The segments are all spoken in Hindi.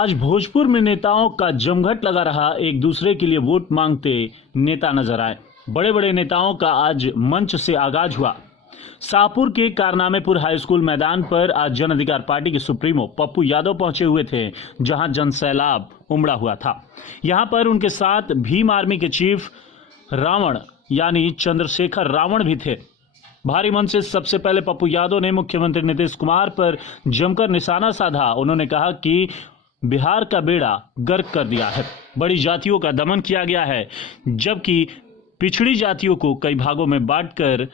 आज भोजपुर में नेताओं का जमघट लगा रहा। एक दूसरे के लिए वोट मांगते नेता नजर आए। बड़े बड़े नेताओं का आज मंच से आगाज हुआ। शाहपुर के कारनामेपुर हाई स्कूल मैदान पर आज जन अधिकार पार्टी के सुप्रीमो पप्पू यादव पहुंचे हुए थे, जहां जनसैलाब उमड़ा हुआ था। यहां पर उनके साथ भीम आर्मी के चीफ रावण यानी चंद्रशेखर रावण भी थे। भारी मंच से सबसे पहले पप्पू यादव ने मुख्यमंत्री नीतीश कुमार पर जमकर निशाना साधा। उन्होंने कहा कि बिहार का बेड़ा गर्क कर दिया है, बड़ी जातियों का दमन किया गया है, जबकि पिछड़ी जातियों को कई भागों में बांटकर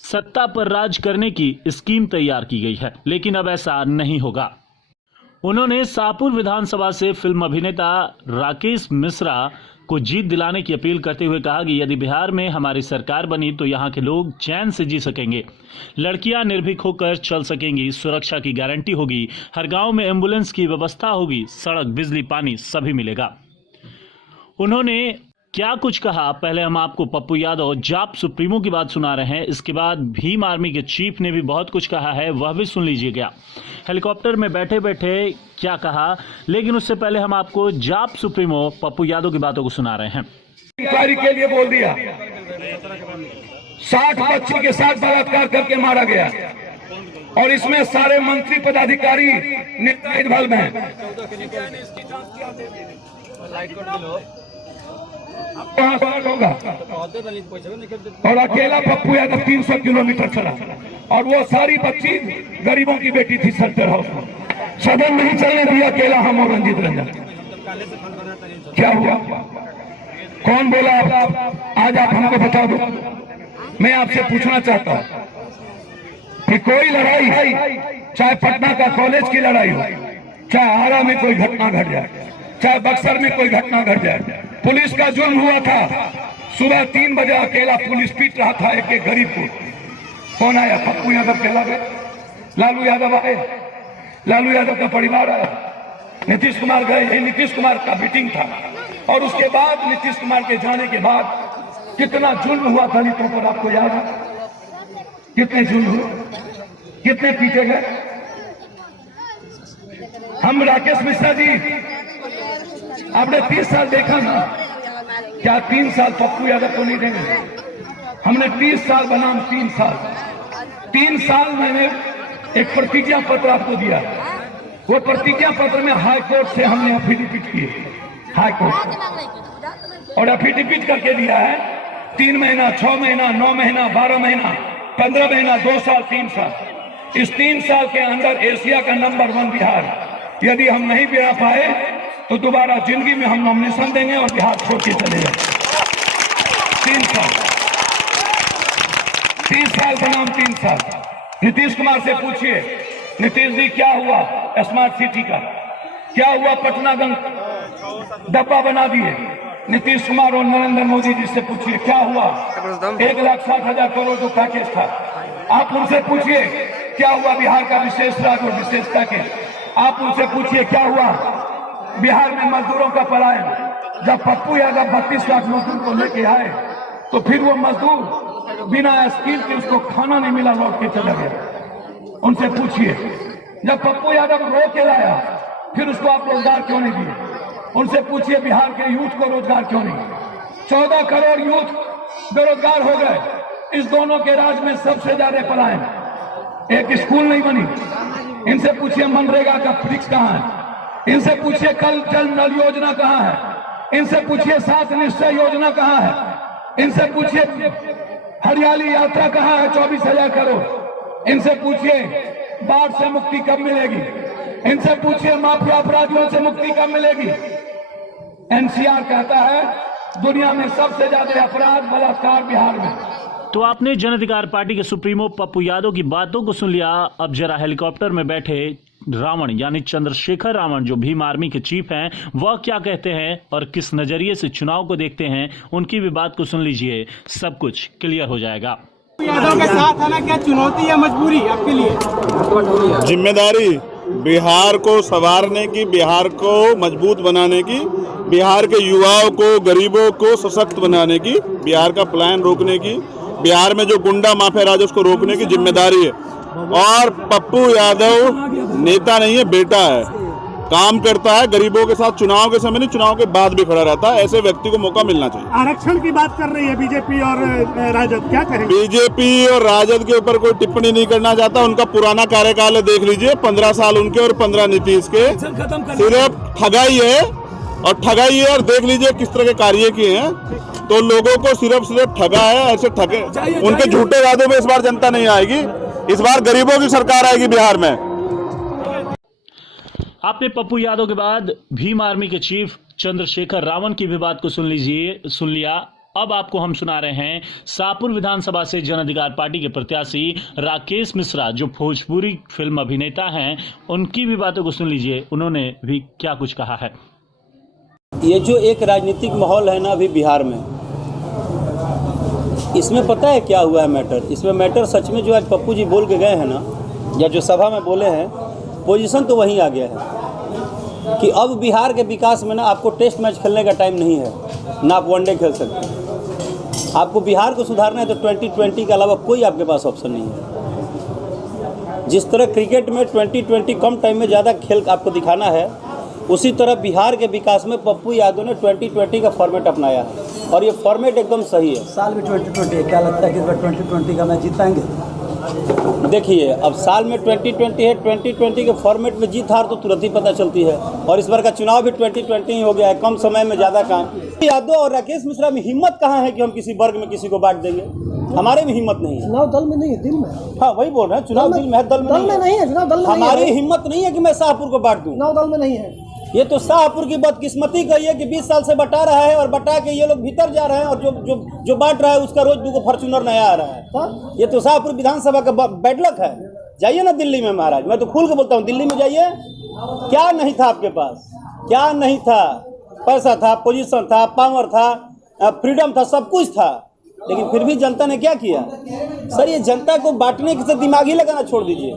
सत्ता पर राज करने की स्कीम तैयार की गई है, लेकिन अब ऐसा नहीं होगा। उन्होंने शाहपुर विधानसभा से फिल्म अभिनेता राकेश मिश्रा को जीत दिलाने की अपील करते हुए कहा कि यदि बिहार में हमारी सरकार बनी तो यहाँ के लोग चैन से जी सकेंगे, लड़कियां निर्भीक होकर चल सकेंगी, सुरक्षा की गारंटी होगी, हर गांव में एम्बुलेंस की व्यवस्था होगी, सड़क, बिजली, पानी सभी मिलेगा। उन्होंने क्या कुछ कहा, पहले हम आपको पप्पू यादव जाप सुप्रीमो की बात सुना रहे हैं। इसके बाद भीम आर्मी के चीफ ने भी बहुत कुछ कहा है, वह भी सुन लीजिएगा। हेलीकॉप्टर में बैठे बैठे क्या कहा, लेकिन उससे पहले हम आपको जाप सुप्रीमो पप्पू यादव की बातों को सुना रहे हैं। इंक्वायरी के लिए बोल दिया, 60 बच्ची के साथ बलात्कार करके मारा गया और इसमें सारे मंत्री पदाधिकारी इन्वॉल्व हैं। होगा और अकेला पप्पू यादव 300 किलोमीटर चला और वो सारी बच्ची गरीबों की बेटी थी। सेंटर हाउस में सदन नहीं चलने दिया, अकेला हम और रंजीत रंजन। क्या हुआ, कौन बोला आज आप हमको बता दो। मैं आपसे पूछना चाहता हूं कि कोई लड़ाई, चाहे पटना का कॉलेज की लड़ाई हो, चाहे आरा में कोई घटना घट जाए, चाहे बक्सर में कोई घटना घट जाए, पुलिस का जुर्म हुआ था। सुबह 3 बजे अकेला पुलिस पीट रहा था एक गरीब को। कौन आया? पप्पू यादव कहला गए, लालू यादव आए, लालू यादव का परिवार आया, नीतीश कुमार गए। यही नीतीश कुमार का मीटिंग था और उसके बाद नीतीश कुमार के जाने के बाद कितना जुल्म हुआ दलितों पर, आपको याद है? कितने जुल्म हुए, कितने पीटे गए। हम राकेश मिश्रा जी, आपने 30 साल देखा ना, क्या 3 साल पप्पू यादव को नहीं देंगे? हमने 30 साल बनाम 3 साल मैंने एक प्रतिज्ञा पत्र आपको दिया। वो प्रतिज्ञा पत्र में हाई कोर्ट से हमने एफिडेविट किए, हाई कोर्ट, और एफिडेविट करके दिया है 3 महीना, 6 महीना, 9 महीना, 12 महीना, 15 महीना, 2 साल, 3 साल। इस 3 साल के अंदर एशिया का नंबर 1 बिहार। यदि हम नहीं बिना पाए तो दोबारा जिंदगी में हम नॉमिनेशन देंगे और बिहार छोड़ के चले जाएंगे। 30 साल बनाम 3 साल। नीतीश कुमार से पूछिए, नीतीश जी क्या हुआ स्मार्ट सिटी का, क्या हुआ पटनागंज डब्बा बना दिए। नीतीश कुमार और नरेंद्र मोदी जी से पूछिए क्या हुआ 1,60,000 करोड़ जो पैकेज था। आप उनसे पूछिए क्या हुआ बिहार का विशेष राज्य और विशेष पैकेज। आप उनसे पूछिए क्या हुआ बिहार में मजदूरों का पलायन। जब पप्पू यादव 32 लाख मजदूर को लेके आए तो फिर वो मजदूर बिना स्किल के, उसको खाना नहीं मिला, लौट के चला गया। उनसे पूछिए जब पप्पू यादव रो के लाया फिर उसको आप रोजगार क्यों नहीं दिए। उनसे पूछिए बिहार के यूथ को रोजगार क्यों नहीं। 14 करोड़ यूथ बेरोजगार हो गए। इस दोनों के राज में सबसे ज्यादा पलायन, एक स्कूल नहीं बनी। इनसे पूछिए मनरेगा का फिक्स कहां है। इनसे पूछिए कल जल नल योजना कहां है। इनसे पूछिए 7 निश्चय योजना कहां है। इनसे पूछिए हरियाली यात्रा कहां है 24,000 करोड़। इनसे पूछिए बाढ़ से मुक्ति कब मिलेगी। इनसे पूछिए माफिया अपराधियों से मुक्ति कब मिलेगी। एनसीआर कहता है दुनिया में सबसे ज्यादा अपराध बलात्कार बिहार में। तो आपने जन अधिकार पार्टी के सुप्रीमो पप्पू यादव की बातों को सुन लिया। अब जरा हेलीकॉप्टर में बैठे रावण यानी चंद्रशेखर रावण जो भीम आर्मी के चीफ हैं, वह क्या कहते हैं और किस नजरिए से चुनाव को देखते हैं, उनकी भी बात को सुन लीजिए, सब कुछ क्लियर हो जाएगा। यादव के साथ आना क्या चुनौती या मजबूरी आपके लिए? जिम्मेदारी बिहार को संवारने की, बिहार को मजबूत बनाने की, बिहार के युवाओं को, गरीबों को सशक्त बनाने की, बिहार का पलायन रोकने की, बिहार में जो गुंडा माफिया राज उसको रोकने की जिम्मेदारी है। और पप्पू यादव नेता नहीं है, बेटा है। काम करता है, गरीबों के साथ चुनाव के समय नहीं, चुनाव के बाद भी खड़ा रहता है। ऐसे व्यक्ति को मौका मिलना चाहिए। आरक्षण की बात कर रही है बीजेपी और राजद, क्या कहेंगे? बीजेपी और राजद के ऊपर कोई टिप्पणी नहीं करना चाहता। उनका पुराना कार्यकाल है, देख लीजिए, 15 साल उनके और 15 नीतीश के। सिर्फ ठगाई है और ठगाई है, और देख लीजिए किस तरह के कार्य किए हैं। तो लोगों को सिर्फ ठगा है, ऐसे ठगे। उनके झूठे वादों में इस बार जनता नहीं आएगी, इस बार गरीबों की सरकार आएगी बिहार में। आपने पप्पू यादव के बाद भीम आर्मी के चीफ चंद्रशेखर रावण की भी बात को सुन लिया। अब आपको हम सुना रहे हैं शाहपुर विधानसभा से जन अधिकार पार्टी के प्रत्याशी राकेश मिश्रा, जो भोजपुरी फिल्म अभिनेता हैं, उनकी भी बातों को सुन लीजिए। उन्होंने भी क्या कुछ कहा है। ये जो एक राजनीतिक माहौल है ना अभी बिहार में, इसमें पता है क्या हुआ है मैटर? इसमें मैटर सच में जो आज पप्पू जी बोल के गए हैं ना, या जो सभा में बोले हैं, पोजीशन तो वहीं आ गया है कि अब बिहार के विकास में ना आपको टेस्ट मैच खेलने का टाइम नहीं है, ना आप वनडे खेल सकते। आपको बिहार को सुधारना है तो 2020 के अलावा कोई आपके पास ऑप्शन नहीं है। जिस तरह क्रिकेट में 2020 कम टाइम में ज़्यादा खेल आपको दिखाना है, उसी तरह बिहार के विकास में पप्पू यादव ने 2020 का फॉर्मेट अपनाया है, और ये फॉर्मेट एकदम सही है। साल में 2020 है, क्या लगता है कि इस बार 2020 का मैच जीत पाएंगे? देखिए, अब साल में 2020 है, 2020 के फॉर्मेट में जीत हार तो तुरंत ही पता चलती है, और इस बार का चुनाव भी 2020 ही हो गया है। कम समय में ज़्यादा काम। यादव और राकेश मिश्रा में हिम्मत कहाँ है कि हम किसी वर्ग में किसी को बांट देंगे? हमारे में हिम्मत नहीं है। चुनाव दल में नहीं है, दिल में। हाँ, वही बोल रहे हैं, चुनाव दिल में है, दल में नहीं है। चुनाव दल में हमारी हिम्मत नहीं है कि मैं शाहपुर को बांट दूँ। चुनाव दल में नहीं है। ये तो शाहपुर की बदकिस्मती कही है कि 20 साल से बटा रहा है, और बटा के ये लोग भीतर जा रहे हैं, और जो बांट रहा है उसका रोज 2 फॉर्च्यूनर नया आ रहा है। ये तो शाहपुर विधानसभा का बैड लक है। जाइए ना दिल्ली में महाराज, मैं तो खुल के बोलता हूँ, दिल्ली में जाइए। क्या नहीं था आपके पास? क्या नहीं था? पैसा था, पोजीशन था, पावर था, फ्रीडम था, सब कुछ था, लेकिन फिर भी जनता ने क्या किया? सर, ये जनता को बांटने से दिमाग ही लगाना छोड़ दीजिए।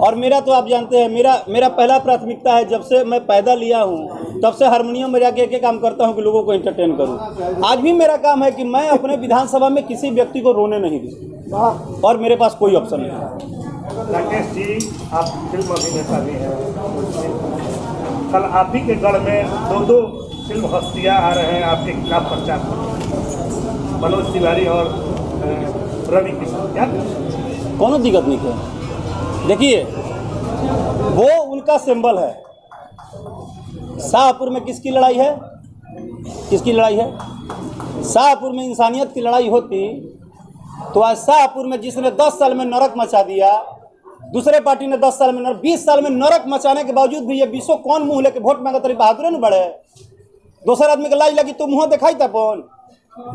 और मेरा तो आप जानते हैं, मेरा पहला प्राथमिकता है, जब से मैं पैदा लिया हूँ तब से हारमोनियम में जाके एक काम करता हूँ कि लोगों को एंटरटेन करूँ। आज भी मेरा काम है कि मैं अपने विधानसभा में किसी व्यक्ति को रोने नहीं दूँ, और मेरे पास कोई ऑप्शन नहीं है। राकेश जी, आप फिल्म अभिनेता भी हैं। कल आप ही के गढ़ में 2 फिल्म हस्तियाँ आ रहे हैं आपके खिलाफ प्रचार करने, मनोज तिवारी और रवि किशन। क्या कोनो दिक्कत नहीं है। देखिए, वो उनका सिंबल है। शाहपुर में किसकी लड़ाई है? किसकी लड़ाई है? शाहपुर में इंसानियत की लड़ाई होती तो आज शाहपुर में जिसने 10 साल में नरक मचा दिया, दूसरे पार्टी ने 10 साल में 20 साल में नरक मचाने के बावजूद भी ये 20 कौन मुंह लेके वोट मांगा? तरी बहादुर न बढ़े। दोसर आदमी के लाई लगी तो मुँह दिखाई था कौन?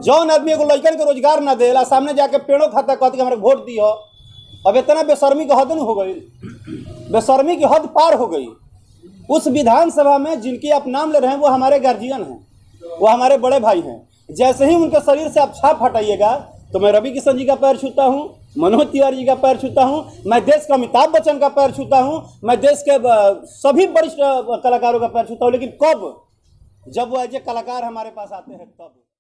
जौन आदमी एगो लड़कन के रोजगार ना देला, सामने जाके पेड़ों खाता कहती हमारे वोट दियो। अब इतना बेशर्मी की हद न हो गई, बेशर्मी की हद पार हो गई। उस विधानसभा में जिनकी आप नाम ले रहे हैं वो हमारे गार्जियन हैं, वो हमारे बड़े भाई हैं। जैसे ही उनके शरीर से आप छाप हटाइएगा तो मैं रवि किशन जी का पैर छूता हूँ, मनोज तिवारी जी का पैर छूता हूँ, मैं देश का अमिताभ बच्चन का पैर छूता हूँ, मैं देश के सभी वरिष्ठ कलाकारों का पैर छूता हूँ। लेकिन कब? जब वो ऐसे कलाकार हमारे पास आते हैं तब।